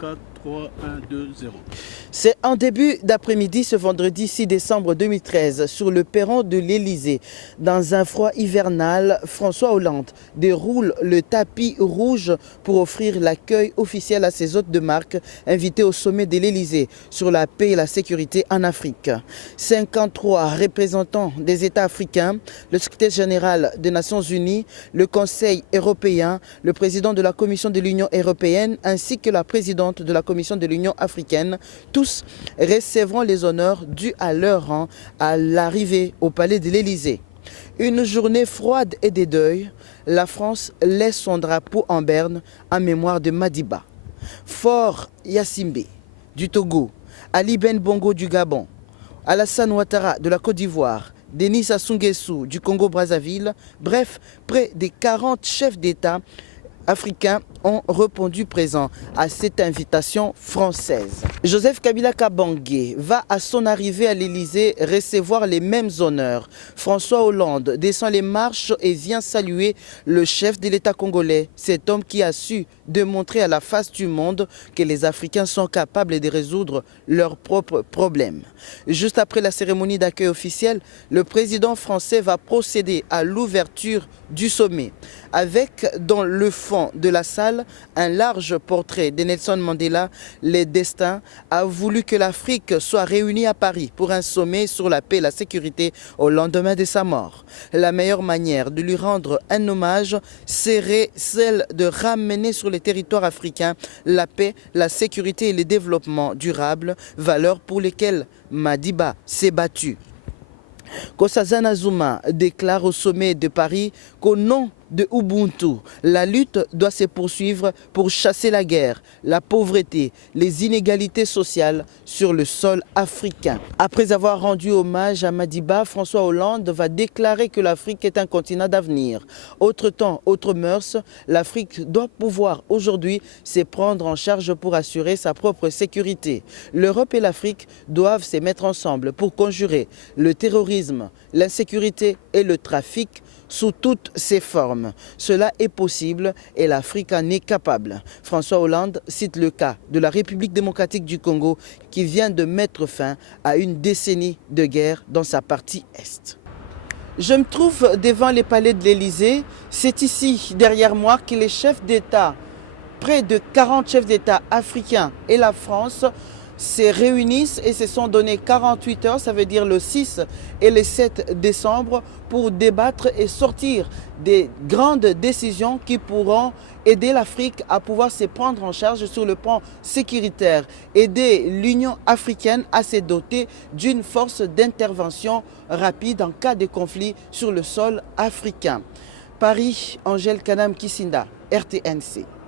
4, 3, 1, 2, 0. C'est en début d'après-midi ce vendredi 6 décembre 2013 sur le perron de l'Élysée. Dans un froid hivernal, François Hollande déroule le tapis rouge pour offrir l'accueil officiel à ses hôtes de marque invités au sommet de l'Élysée sur la paix et la sécurité en Afrique. 53 représentants des États africains, le secrétaire général des Nations Unies, le Conseil européen, le président de la Commission de l'Union européenne ainsi que la présidente de la Commission de l'Union africaine, tous recevront les honneurs dus à leur rang à l'arrivée au palais de l'Élysée. Une journée froide et de deuil, la France laisse son drapeau en berne en mémoire de Madiba. Faure Gnassingbé du Togo, Ali Ben Bongo du Gabon, Alassane Ouattara de la Côte d'Ivoire, Denis Sassou Nguesso du Congo-Brazzaville, bref, près de 40 chefs d'État africains ont répondu présent à cette invitation française. Joseph Kabila Kabange va à son arrivée à l'Élysée recevoir les mêmes honneurs. François Hollande descend les marches et vient saluer le chef de l'État congolais, cet homme qui a su démontrer à la face du monde que les Africains sont capables de résoudre leurs propres problèmes. Juste après la cérémonie d'accueil officielle, le président français va procéder à l'ouverture du sommet, avec dans le fond de la salle un large portrait de Nelson Mandela. Le destin a voulu que l'Afrique soit réunie à Paris pour un sommet sur la paix et la sécurité au lendemain de sa mort. La meilleure manière de lui rendre un hommage serait celle de ramener sur les territoires africains la paix, la sécurité et le développement durable, valeurs pour lesquelles Madiba s'est battu. Nkosazana Zuma déclare au sommet de Paris qu'au nom de Ubuntu, la lutte doit se poursuivre pour chasser la guerre, la pauvreté, les inégalités sociales sur le sol africain. Après avoir rendu hommage à Madiba, François Hollande va déclarer que l'Afrique est un continent d'avenir. Autre temps, autre mœurs, l'Afrique doit pouvoir aujourd'hui se prendre en charge pour assurer sa propre sécurité. L'Europe et l'Afrique doivent se mettre ensemble pour conjurer le terrorisme, l'insécurité et le trafic sous toutes ses formes. Cela est possible et l'Afrique en est capable. François Hollande cite le cas de la République démocratique du Congo qui vient de mettre fin à une décennie de guerre dans sa partie Est. Je me trouve devant les palais de l'Élysée. C'est ici, derrière moi, que les chefs d'État, près de 40 chefs d'État africains et la France, se réunissent et se sont donné 48 heures, ça veut dire le 6 et le 7 décembre, pour débattre et sortir des grandes décisions qui pourront aider l'Afrique à pouvoir se prendre en charge sur le plan sécuritaire, aider l'Union africaine à se doter d'une force d'intervention rapide en cas de conflit sur le sol africain. Paris, Angèle Kanam Kisinda, RTNC.